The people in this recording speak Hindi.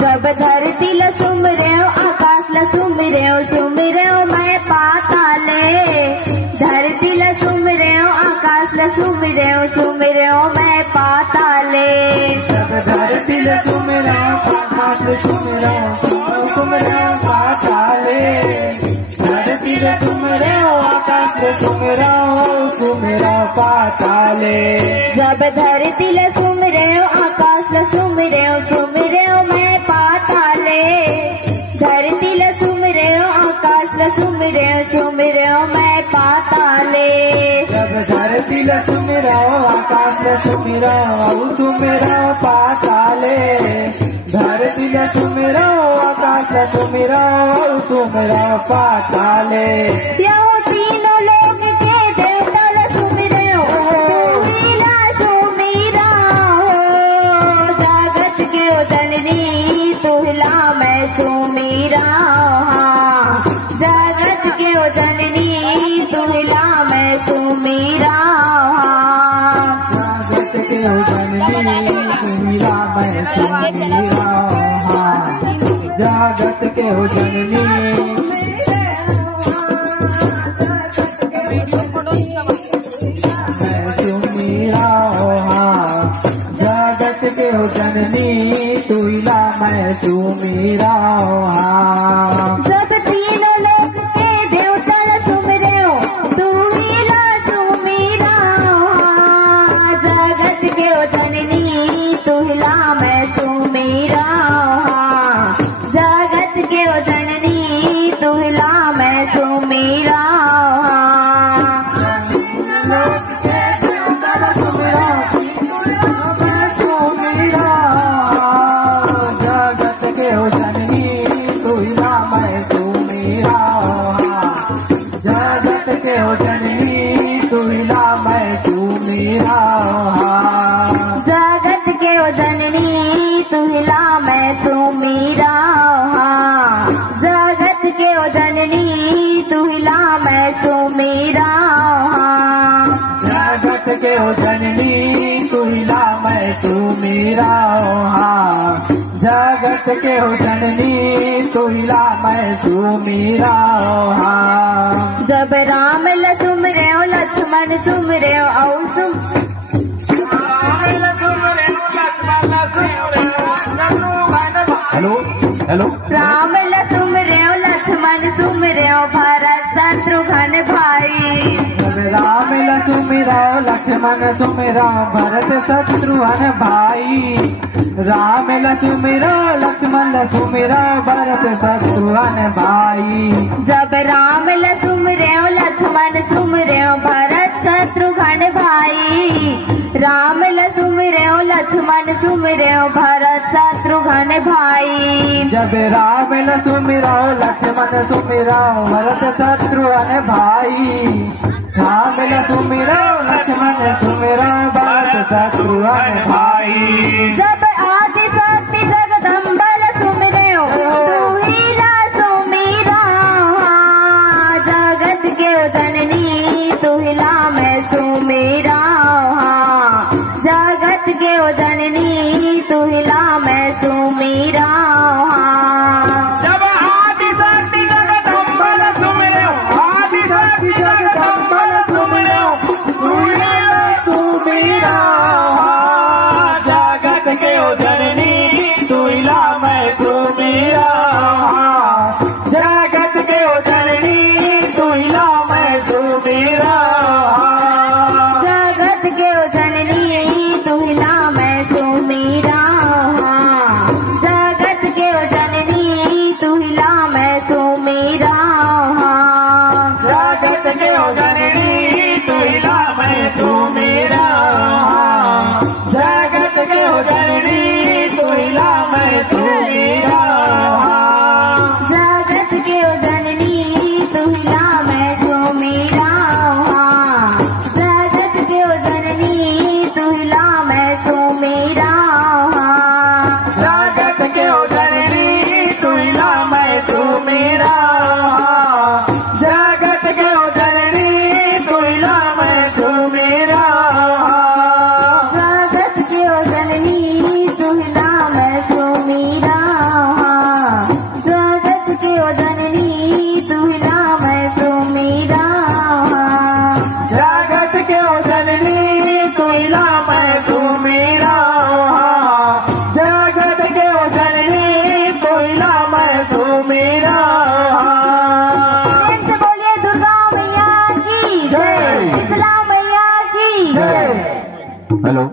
जब धरती ल सुमरे आकाश ल सुमरे सुमरे मैं पाताले, धरती ल सुमरे आकाश ल सुमरे सुमरे मैं पाताले। जब धरती ल सुमरे आकाश ल सुमरे सुमरे पाताले, धरती ल सुमरे आकाश ल सुमरे सुमरे पाताले। जब धरती ल सुमरे आकाश ल सुमरे सुमरे मैं पाताले, धरती ल सुमरे आकाश ल सुमरे सुमरे मैं पाताले। जब धरती ल सुमरे आकाश ल सुमरे सुमरे पाताले, धरती ल सुमरे आकाश ल सुमरे सुमरे पाताले। तीनों लोग के देवता ल सुमरे जगत के जननी तुहिला मैं सुमीरा, जगत के जननी तुहिला मैं सुमीरा, जगत के जननी तुहिला मैं सुमीरा, जगत के जननी जननी तुहिला मैं सुमीरा। सब तीनों लोग के देवता ल सुमरे तुहिला सुमीरा, जगत के जननी तुहिला मैं सुमीरा, जगत के जननी तुहिला मैं सुमीरा। जगत के जननी तुहिला मैं सुमीरा, जगत के जननी तुहिला मैं सुमीरा, जगत के जननी तुहिला मैं सुमीरा, जगत के जननी तुहिला मैं सुमीरा। जब राम ल सुमरे लक्ष्मण सुमरे हेलो हेलो राम ल सुमरे लक्ष्मण सुमरे भरत शत्रुघ्न भाई। राम ल सुमिरा लक्ष्मण सुमिरा भरत शत्रुघ्न भाई, राम ल सुमिरा लक्ष्मण सुमिरा भरत शत्रुघ्न भाई। जब राम ल सुमरे लक्ष्मण सुमरे भरत शत्रुघ्न भाई, राम ल लक्ष्मण सुमिरो भरत शत्रुघ्न भाई। जब राम न सुमिरो लक्ष्मण सुमिरो भरत शत्रुघ्न भाई। राम न सुमिरो लक्ष्मण सुमिरो भरत शत्रुघ्न भाई। जब आदि शक्ति जगदम्बर सुमिरो तुहिला सुमिरा। जगत के जननी तुहिला मैं सुमिरा। जगत के जननी तुहिला मैं सुमिरा। जब आदि शक्ति जगदम्बर सुमिरो आदि शक्ति जगदम्बर सुमिरो तुहिला सुमिरा। जगत के जननी तुहिला मैं सुमिरा। जगत के जननी तुहिला मैं सुमिरा। जगत के जननी तुहिला मैं सुमिरा। जगत के जननी तुहिला मैं सुमिरा। जगत के जननी तुहिला मैं सुमिरा। जगत के जननी तुहिला मैं सुमिरा। जगत के जननी तुहिला मैं सुमिरा। जगत के जननी तुहिला मैं सुमिरा। जगत के जननी तुहिला मैं सुमिरा। जगत के जननी तुहिला मैं सुमिरा। जगत के जननी तुहिला मैं सुमिरा। जगत के जननी तुहिला मैं सुमिरा। जगत के जननी तुहिला मैं सुमिरा। जगत के जननी तुहिला मैं सुमिरा। बोलिए दुर्गा मैया की जय, शीतला मैया की जय। हेलो।